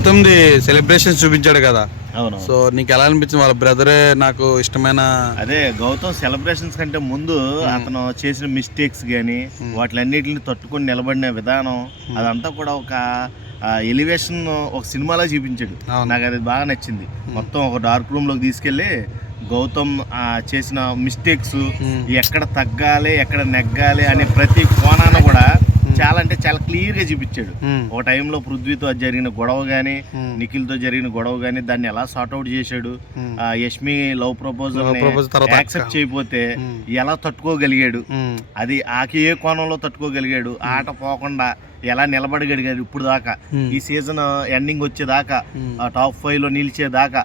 గౌతమ్ది celebrations చూపించాడు కదా. అవును. సో నీకు ఎలా అనిపించింది? వాళ్ళ బ్రదరే నాకు ఇష్టమైన. అదే గౌతమ్ సెలబ్రేషన్స్ కంటే ముందు అతను చేసిన మిస్టేక్స్ కానీ వాటిలన్నిటిని తట్టుకొని నిలబడిన విధానం అదంతా కూడా ఒక ఎలివేషన్, ఒక సినిమాలో చూపించాడు. నాకు అది బాగా నచ్చింది. మొత్తం ఒక డార్క్ రూమ్ లోకి తీసుకెళ్లి గౌతమ్ చేసిన మిస్టేక్స్, ఎక్కడ తగ్గాలి ఎక్కడ నెగ్గాలి అనే ప్రతి కోణాన కూడా చాలా అంటే చాలా క్లియర్ గా చూపించాడు. ఒక టైంలో పృథ్వీతో జరిగిన గొడవ గానీ, నిఖిల్ తో జరిగిన గొడవ గానీ దాన్ని ఎలా సార్ట్అవుట్ చేశాడు, యష్మి లవ్ ప్రపోజల్ యాక్సెప్ట్ చేయకపోతే ఎలా తట్టుకోగలిగాడు, అది ఆకి ఏ కోణంలో తట్టుకోగలిగాడు, ఆట పోకుండా ఎలా నిలబడగలిగాడు ఇప్పుడు దాకా, ఈ సీజన్ ఎండింగ్ వచ్చేదాకా టాప్ 5 లో నిలిచేదాకా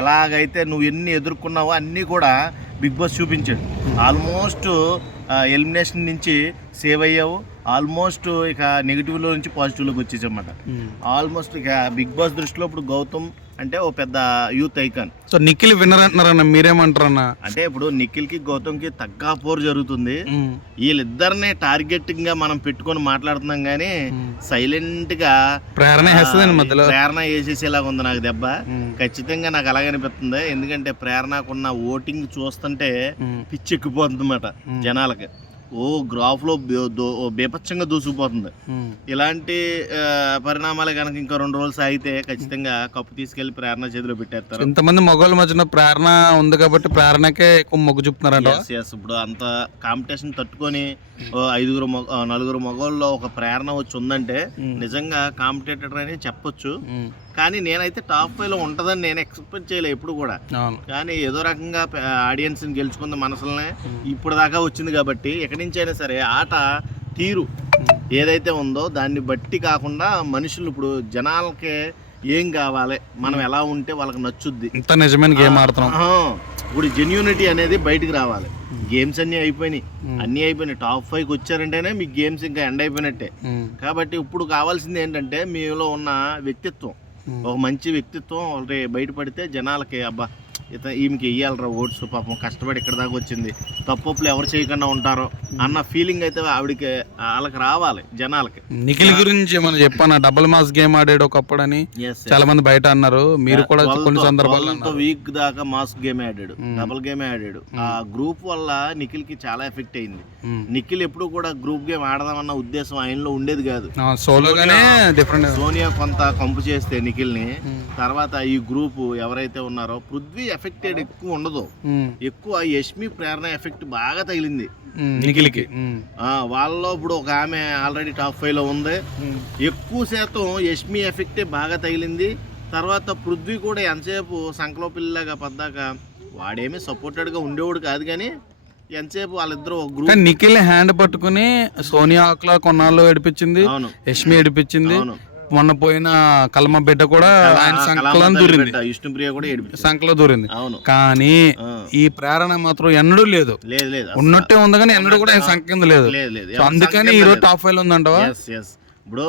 ఎలాగైతే నువ్వు ఎన్ని ఎదుర్కొన్నావో అన్నీ కూడా బిగ్ బాస్ చూపించాడు. ఆల్మోస్ట్ ఎలిమినేషన్ నుంచి సేవ్ అయ్యావు, ఆల్మోస్ట్ ఇక నెగిటివ్లో నుంచి పాజిటివ్లోకి వచ్చేసన్నమాట. ఆల్మోస్ట్ ఇక బిగ్ బాస్ దృష్టిలో ఇప్పుడు గౌతమ్ అంటే ఓ పెద్ద youth icon. So Nikhil winner అంటున్నారన్న, మీరేమంటారన్న? అంటే ఇప్పుడు నిఖిల్ కి గౌతమ్ కి తగ్గా పోరు జరుగుతుంది. వీళ్ళిద్దరిని టార్గెటింగ్ గా మనం పెట్టుకొని మాట్లాడుతున్నాం గానీ సైలెంట్ గా ప్రేరణ వేసేసేలాగా ఉంది నాకు దెబ్బ. ఖచ్చితంగా నాకు అలాగే అనిపిస్తుంది. ఎందుకంటే ప్రేరణకున్న ఓటింగ్ చూస్తుంటే పిచ్చి ఎక్కిపోతుంది అన్నమాట జనాలకి. ఓ గ్రాఫ్ లో బీభత్సంగా దూసుకుపోతుంది. ఇలాంటి పరిణామాలు కనుక ఇంకా 2 రోజులు సాగితే ఖచ్చితంగా కప్పు తీసుకెళ్లి ప్రేరణ చేతిలో పెట్టేస్తారు. ఇంతమంది మగవాళ్ళ మధ్యన ప్రేరణ ఉంది కాబట్టి ప్రేరణకే ఎక్కువ మొగ్గు చూపుతున్నారంట. ఇప్పుడు అంత కాంపిటీషన్ తట్టుకొని 4 మగవాళ్ళలో ఒక ప్రేరణ వచ్చి ఉందంటే నిజంగా కాంపిటేటర్ అని చెప్పొచ్చు. కానీ నేనైతే టాప్ 5 లో ఉంటుందని నేను ఎక్స్పెక్ట్ చేయలేదు ఎప్పుడు కూడా. కానీ ఏదో రకంగా ఆడియన్స్ ని గెలుచుకున్న మనసులనే ఇప్పుడు దాకా వచ్చింది కాబట్టి ఎక్కడి నుంచి అయినా సరే ఆట తీరు ఏదైతే ఉందో దాన్ని బట్టి కాకుండా మనుషులు ఇప్పుడు జనాలకే ఏం కావాలి, మనం ఎలా ఉంటే వాళ్ళకి నచ్చుద్ది, నిజమైన గేమ్ ఆడుతున్నాం. ఇప్పుడు జెన్యూనిటీ అనేది బయటికి రావాలి. గేమ్స్ అన్నీ అయిపోయినాయి. టాప్ 5కి వచ్చారంటేనే మీకు గేమ్స్ ఇంకా ఎండ్ అయిపోయినట్టే. కాబట్టి ఇప్పుడు కావాల్సింది ఏంటంటే మీలో ఉన్న వ్యక్తిత్వం, ఒక మంచి వ్యక్తిత్వం ఒకటి బయటపడితే జనాలకి అబ్బా ఈమెకి వెయ్యాలరా ఓట్స్, పాపం కష్టపడి ఇక్కడ దాకా వచ్చింది, తప్పులు ఎవరు చేయకుండా ఉంటారో అన్న ఫీలింగ్ అయితే ఆవిడకి వాళ్ళకి రావాలి జనాలకి. నిఖిల్ గురించి మనం చెప్పాను, డబుల్ మాస్ గేమ్ ఆడాడు ఒకప్పుడు అని చాలా మంది బయట అన్నారు. మీరు కూడా కొన్ని సందర్భాల్లో వీక్ దాకా మాస్ గేమ్ ఆడాడు, డబుల్ గేమ్ ఆడాడు. ఆ గ్రూప్ వల్ల నిఖిల్ కి చాలా ఎఫెక్ట్ అయింది. నిఖిల్ ఎప్పుడు కూడా గ్రూప్ గేమ్ ఆడదామన్న ఉద్దేశం ఆయనలో ఉండేది కాదు. సోలోగానే సోనియా కొంత కంపు చేస్తే నిఖిల్ ని, తర్వాత ఈ గ్రూప్ ఎవరైతే ఉన్నారో పృథ్వీ ఎఫెక్టెడ్ ఎక్కువ ఉండదు, ఎక్కువ యష్మి ప్రేరణ ఎఫెక్ట్ బాగా తగిలింది నిఖిల్కి. వాళ్ళలో ఇప్పుడు ఒక ఆమె ఆల్రెడీ టాప్ 5 లో ఉంది, ఎక్కువ శాతం యష్మి ఎఫెక్టే బాగా తగిలింది. తర్వాత పృథ్వీ కూడా ఎంతసేపు సంకలో పిల్లగా పద్దాక వాడేమీ సపోర్టెడ్ గా ఉండేవాడు కాదు, కానీ ఎంతసేపు వాళ్ళిద్దరు ఒక గ్రూప్. నిఖిల్ హ్యాండ్ పట్టుకుని సోనియా ఆకులా కొన్నాళ్ళు ఏడిపించింది, యష్మి ఏడిపించింది. మొన్న పోయిన కల్మ బిడ్డ కూడా ఆయన సంకలం దూరింది, విష్ణుప్రియ కూడా సంకలో దూరింది. కానీ ఈ ప్రేరణ మాత్రం ఎన్నడూ లేదు, ఉన్నట్టే ఉంది కానీ ఎన్నడూ కూడా సంఖ్య లేదు. అందుకని ఈ రోజు టాప్ 5 లో ఉందంటవా? ఇప్పుడు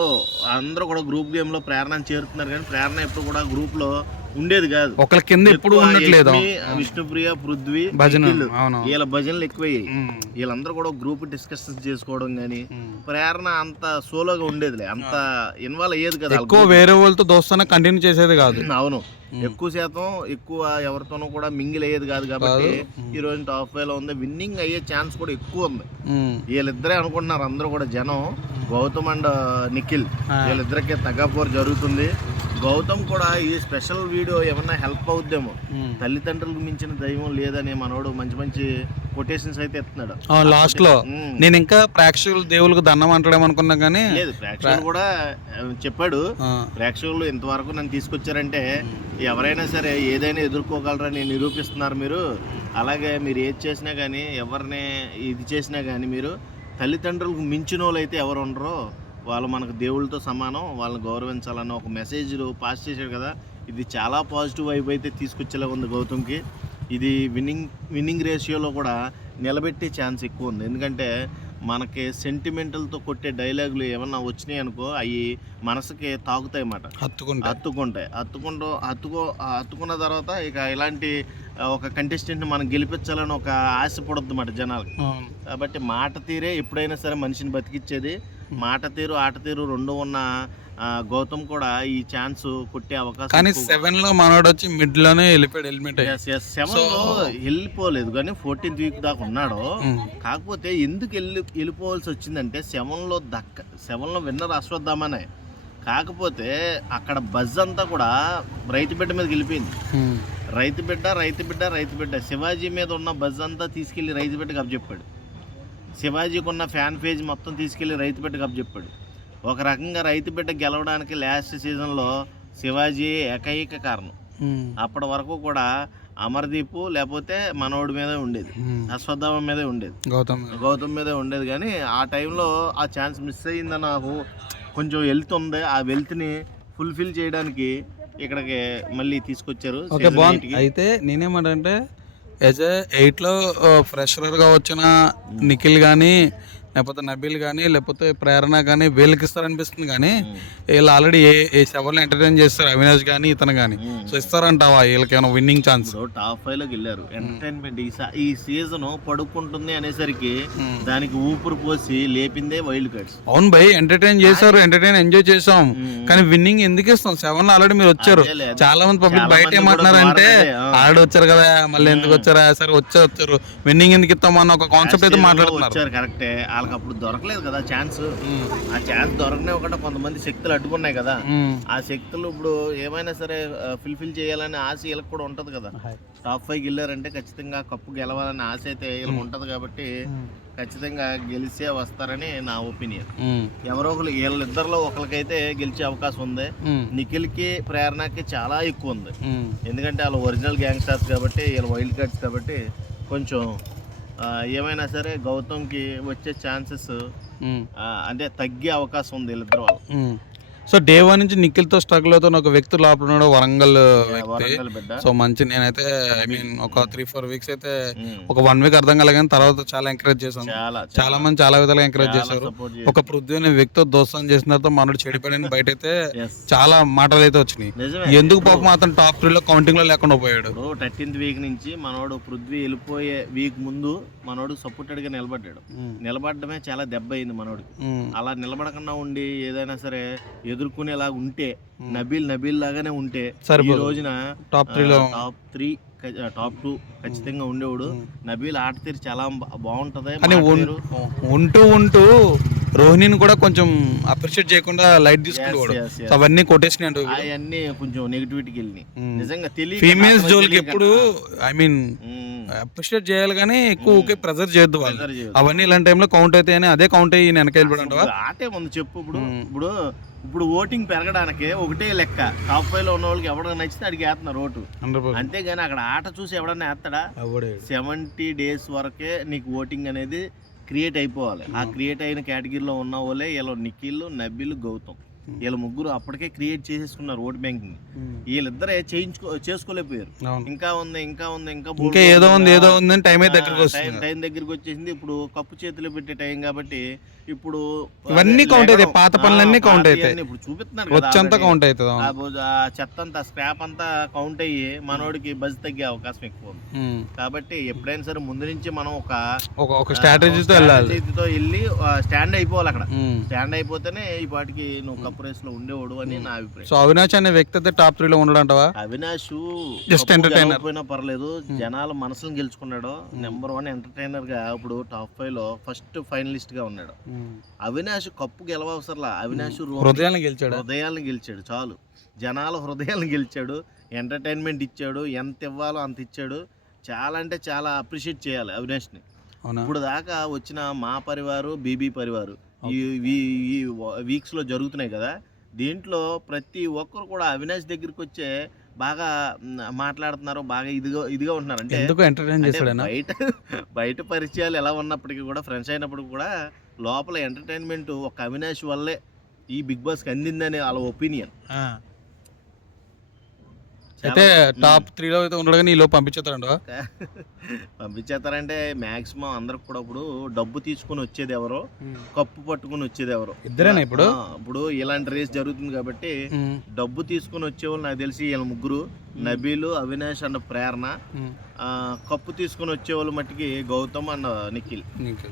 అందరూ కూడా గ్రూప్ గేమ్ లో ప్రేరణ చేరుతున్నారు, కానీ ప్రేరణ ఎప్పుడు కూడా గ్రూప్ లో ఉండేది కాదు. ఒకళ్ళ కింద ఎప్పుడు ఉండట్లేదు. విష్ణుప్రియ, పృథ్వీ, వీళ్ళ భజనలు ఎక్కువయ్యాయి. వీళ్ళందరూ కూడా గ్రూప్ డిస్కషన్స్ చేసుకోవడం గానీ ప్రేరణ అంత సోలోగా ఉండేదిలే, అంత ఇన్వాల్వ్ అయ్యేది కదా. ఎక్కువ వేరే వాళ్ళతో దోస్తాన కంటిన్యూ చేసేది కాదు. అవును, ఎక్కువ శాతం ఎక్కువ ఎవరితోనూ కూడా మింగిల్ అయ్యేది కాదు. కాబట్టి ఈ రోజు టాప్ 5 లో ఉంది, విన్నింగ్ అయ్యే ఛాన్స్ కూడా ఎక్కువ ఉంది. వీళ్ళిద్దరే అనుకుంటున్నారు అందరూ కూడా జనం, గౌతమ్ అండ్ నిఖిల్ వీళ్ళిద్దరికీ తగ్గాపోరు జరుగుతుంది. గౌతమ్ కూడా ఈ స్పెషల్ వీడియో ఏమన్నా హెల్ప్ అవుద్దేమో, తల్లిదండ్రులకు మించిన దైవం లేదని మనోడు మంచి మంచి కొటేషన్స్ అయితే ఎత్తున్నాడు లాస్ట్ లో. నేను ఇంకా ప్రేక్షకులు దేవులకు దండం అంటాడేమో అనుకున్నా, కానీ లేదు, ప్రేక్షకులు కూడా చెప్పాడు. ప్రేక్షకులు ఇంతవరకు నన్ను తీసుకొచ్చారంటే ఎవరైనా సరే ఏదైనా ఎదుర్కోగలరని నిరూపిస్తున్నారు మీరు. అలాగే మీరు ఏది చేసినా కానీ ఎవరిని ఇది చేసినా కానీ మీరు తల్లిదండ్రులకు మించిన వాళ్ళు అయితే ఎవరు ఉండరో వాళ్ళు మనకు దేవుళ్ళతో సమానం, వాళ్ళని గౌరవించాలన్న ఒక మెసేజ్ పాస్ చేశాడు కదా. ఇది చాలా పాజిటివ్ వైబ్ అయితే తీసుకొచ్చేలా ఉంది గౌతమ్కి. ఇది విన్నింగ్ రేషియోలో కూడా నిలబెట్టే ఛాన్స్ ఎక్కువ ఉంది. ఎందుకంటే మనకి సెంటిమెంటల్తో కొట్టే డైలాగులు ఏమన్నా వచ్చినాయి అనుకో, అవి మనసుకి తాకుతాయి అన్నమాట, హత్తుకున్న తర్వాత ఇక ఇలాంటి ఒక కంటెస్టెంట్ని మనం గెలిపించాలని ఒక ఆశ పడొద్దు అన్నమాట జనాలకి. కాబట్టి మాట తీరే ఎప్పుడైనా సరే మనిషిని బతికిచ్చేది. మాట తీరు ఆట తీరు రెండు ఉన్న గౌతమ్ కూడా ఈ ఛాన్స్ కొట్టే అవకాశం. కానీ 7 లో మనోడు వచ్చి మిడ్ లోనే వెళ్ళిపోయాడు, హెల్మెట్ 7 లో వెళ్ళిపోలేదు కానీ 14th వీక్ దాకా ఉన్నాడు. కాకపోతే ఎందుకు వెళ్ళిపోవాల్సి వచ్చిందంటే 7 లో విన్నర్ అశ్వత్థామనే. కాకపోతే అక్కడ బజ్ అంతా కూడా రైతు బిడ్డ మీదకి వెళ్ళిపోయింది. రైతు బిడ్డ శివాజీ మీద ఉన్న బజ్ అంతా తీసుకెళ్లి రైతు బిడ్డకు అప్పచెప్పాడు. శివాజీకి ఉన్న ఫ్యాన్ పేజ్ మొత్తం తీసుకెళ్లి రైతు బిడ్డకు అప్పచెప్పాడు. ఒక రకంగా రైతు బిడ్డ గెలవడానికి లాస్ట్ సీజన్లో శివాజీ ఏకైక కారణం. అప్పటి వరకు కూడా అమర్దీప్ లేకపోతే మనోడి మీదే ఉండేది, అశ్వత్థామ మీదే ఉండేది, గౌతమ్ మీదే ఉండేది. కానీ ఆ టైంలో ఆ ఛాన్స్ మిస్ అయ్యిందని నాకు కొంచెం వెల్త్ ఉంది. ఆ వెల్త్ని ఫుల్ఫిల్ చేయడానికి ఇక్కడికి మళ్ళీ తీసుకొచ్చారు. అయితే నేనేమంటే యాజ్ 8 లో ఫ్రెషర్గా వచ్చిన నిఖిల్ కానీ లేకపోతే నబీల్ కానీ లేకపోతే ప్రేరణ కానీ వీళ్ళకి ఇస్తారనిపిస్తుంది. కానీ వీళ్ళు ఆల్రెడీ ఏ 7లో ఎంటర్టైన్ చేస్తారు, అవినాష్ కానీ ఇతను కానీ. సో ఇస్తారంటావా వీళ్ళకి ఏమైనా విన్నింగ్ ఛాన్స్? టాప్ 5 లోకి వెళ్ళారు. ఎంటర్టైన్మెంట్ ఈ సీజన్ పడుకుంటుంది అనేసరికి దానికి ఊపిరి పోసి లేపిందే వైల్డ్ కార్డ్స్. అవును భయ్, ఎంటర్టైన్ చేశారు, ఎంజాయ్ చేసాం. కానీ విన్నింగ్ ఎందుకు ఇస్తాం? 7లో ఆల్రెడీ మీరు వచ్చారు. చాలా మంది పబ్లిక్ బయట ఏమంటున్నారంటే ఆల్రెడీ వచ్చారు కదా, మళ్ళీ ఎందుకు వచ్చారా, సరే వచ్చారు విన్నింగ్ ఎందుకు ఇస్తామన్న ఒక కాన్సెప్ట్ అయితే మాట్లాడుతున్నారు. కరెక్టే, అప్పుడు దొరకలేదు కదా ఛాన్స్. ఆ ఛాన్స్ దొరకనివ్వకుండా కొంతమంది శక్తులు అడ్డుకున్నాయి కదా. ఆ శక్తులు ఇప్పుడు ఏమైనా సరే ఫుల్ఫిల్ చేయాలనే ఆశ వీళ్ళకి కూడా ఉంటది కదా. టాప్ 5 వెళ్ళారంటే ఖచ్చితంగా కప్పు గెలవాలనే ఆశ అయితే వీళ్ళకి ఉంటది. కాబట్టి ఖచ్చితంగా గెలిచే వస్తారని నా ఒపీనియన్. ఎవరో ఒకరు వీళ్ళిద్దరిలో ఒకరికైతే గెలిచే అవకాశం ఉంది. నిఖిల్ కి ప్రేరణకి చాలా ఎక్కువ ఉంది. ఎందుకంటే వాళ్ళు ఒరిజినల్ గ్యాంగ్స్టర్స్ కాబట్టి, వీళ్ళు వైల్డ్ కార్డ్స్ కాబట్టి కొంచెం ఏమైనా సరే గౌతమ్కి వచ్చే ఛాన్సెస్ అంటే తగ్గే అవకాశం ఉంది వీళ్ళిద్దరు వాళ్ళు. సో డే 1 నుంచి నిఖిల్తో స్ట్రగుల్ అవుతున్న ఒక వ్యక్తి లోపల ఉన్నాడు, వరంగల్ వ్యక్తి. సో మంచి నేనైతే ఐ మీన్ ఒక 3-4 వీక్స్ అయితే ఒక 1 వీక్ అర్థం కాలే కానీ తర్వాత చాలా ఎంకరేజ్ చేశాను. చాలా మంది చాలా విధాలుగా ఎంకరేజ్ చేశారు. ఒక పృథ్వీ అనే వ్యక్తితో దోస్తం చేసిన తర్వాత మనోడు చెడిపోయాడని బయట అయితే చాలా మాటలు అయితే వచ్చినాయి. ఎందుకు పాపం అతను టాప్ 3 లో కౌంటింగ్ లో లేకుండా పోయాడు. 13th వీక్ నుంచి మనోడు పృథ్వీ వెళ్ళిపోయే వీక్ ముందు మనోడు సపోర్టెడ్ గా నిలబడమే చాలా దెబ్బ అయింది మనోడికి. అలా నిలబడకుండా ఉండి ఏదైనా సరే ఎదుర్కొనేలాగా ఉంటే, నబీల్ లాగానే ఉంటే ఈ రోజున టాప్ 3 టాప్ 2 ఖచ్చితంగా ఉండేవాడు. నబీల్ ఆట తీరు చాలా బాగుంటది. ఉంటూ రోహిణిని కూడా కొంచెం అప్రిషియేట్ చేయకుండా లైట్ తీసుకునేవాడు. అవన్నీ కొటేషన్ అంటే అవన్నీ కొంచెం నెగిటివిటీకి వెళ్ళి నిజంగా తెలియదు. ఫీమేల్స్ జోలికి ఎప్పుడు ఐ మీన్ అప్రిషియేట్ చేయాలి కానీ ఎక్కువ ప్రెజర్ చేయొద్దు వాళ్ళు. అవన్నీ ఇలాంటి టైంలో కౌంట్ అయితే అదే కౌంట్ అయ్యి వెనక వెళ్ళిపోవడం ఆటే ముందు చెప్పు. ఇప్పుడు ఓటింగ్ పెరగడానికి ఒకటే లెక్క, టాప్ 5 లో ఉన్న వాళ్ళకి ఎవడన్నా నచ్చితే అడిగి వేస్తున్నారు ఓటు. అంతేగాని అక్కడ ఆట చూసి ఎవడన్నా వేస్తాడా? 70 days వరకే నీకు ఓటింగ్ అనేది క్రియేట్ అయిపోవాలి. ఆ క్రియేట్ అయిన కేటగిరీలో ఉన్న వాళ్ళే వీళ్ళు నిఖిల్, నబీల్, గౌతమ్ వీళ్ళ ముగ్గురు అప్పటికే క్రియేట్ చేసేసుకున్నారు ఓట్ బ్యాంకింగ్. వీళ్ళిద్దరే చేసుకోలేకపోయారు. ఇంకా ఏదో ఉంది టైం దగ్గరికి వచ్చేసింది. ఇప్పుడు కప్పు చేతిలో పెట్టే టైం కాబట్టి ఇప్పుడు ఇవన్నీ కౌంట్ అయితే పాత పనులన్నీ కౌంట్ అయితే ఇప్పుడు చూపిస్తున్నారు కౌంట్ అవుతుంది. చెత్త అంతా స్క్రాప్ అంతా కౌంట్ అయ్యి మనోడికి బజ్ తగ్గే అవకాశం ఎక్కువ ఉంది. కాబట్టి ఎప్పుడైనా సరే ముందు నుంచి మనం ఒక స్ట్రాటజీతో వెళ్ళి స్టాండ్ అయిపోవాలి. అక్కడ స్టాండ్ అయిపోతేనే ఈ పాటికి నువ్వు కప్పు రేస్ లో ఉండేవాడు అని నా అభిప్రాయం. సో అవినాష్ అనే వ్యక్తి అయితే టాప్ 3 లో ఉండడంటావా? అవినాష్ జస్ట్ ఎంటర్టైనర్ పోయినా పర్లేదు, జనాల మనసును గెలుచుకున్నాడు. నెంబర్ 1 ఎంటర్టైనర్ గా ఇప్పుడు టాప్ 5 లో ఫస్ట్ ఫైనలిస్ట్ గా ఉన్నాడు. అవినాష్ కప్పు గెలవసరలా, అవినాష్ హృదయాలను గెలిచాడు చాలు. జనాల హృదయాలను గెలిచాడు, ఎంటర్టైన్మెంట్ ఇచ్చాడు, ఎంత ఇవ్వాలో అంత ఇచ్చాడు. చాలా అంటే చాలా అప్రిషియేట్ చేయాలి అవినాష్ని. ఇప్పుడు దాకా వచ్చిన మా పరివారు, బీబీ పరివారు ఈ వీక్స్ లో జరుగుతున్నాయి కదా, దీంట్లో ప్రతి ఒక్కరు కూడా అవినాష్ దగ్గరికి వచ్చే బాగా మాట్లాడుతున్నారు, బాగా ఇదిగా ఉంటున్నారు. అంటే బయట పరిచయాలు ఎలా ఉన్నప్పటికీ కూడా, ఫ్రెండ్స్ అయినప్పటికీ కూడా లోపల ఎంటర్టైన్మెంట్ ఒక అవినాష్ వల్లే ఈ బిగ్ బాస్కి అందిందనే వాళ్ళ ఒపీనియన్. అయితే టాప్ 3 లో అయితే ఉండడు కానీ ఈలో పంపించేస్తారంటే మ్యాక్సిమం అందరికి కూడా ఇప్పుడు డబ్బు తీసుకుని వచ్చేది ఎవరో, కప్పు పట్టుకుని వచ్చేది ఎవరో ఇద్దరేనా? ఇప్పుడు ఇలాంటి రేస్ జరుగుతుంది కాబట్టి డబ్బు తీసుకుని వచ్చేవాళ్ళు నాకు తెలిసి వీళ్ళ ముగ్గురు, Nabeel, Avinash and Prerana. Cup తీసుకుని వచ్చేవాళ్ళు మట్టికి గౌతమ్ అండ్ నిఖిల్,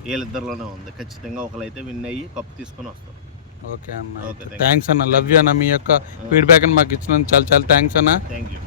వీళ్ళిద్దరిలోనే ఉంది. ఖచ్చితంగా ఒకరైతే విన్ అయ్యి కప్పు తీసుకుని వస్తారు. ఓకే అన్న, థ్యాంక్స్ అన్న, లవ్ యూ అన్న. మీ యొక్క ఫీడ్బ్యాక్ అని మాకు ఇచ్చినందుకు చాలా చాలా థ్యాంక్స్ అన్న. Thank you.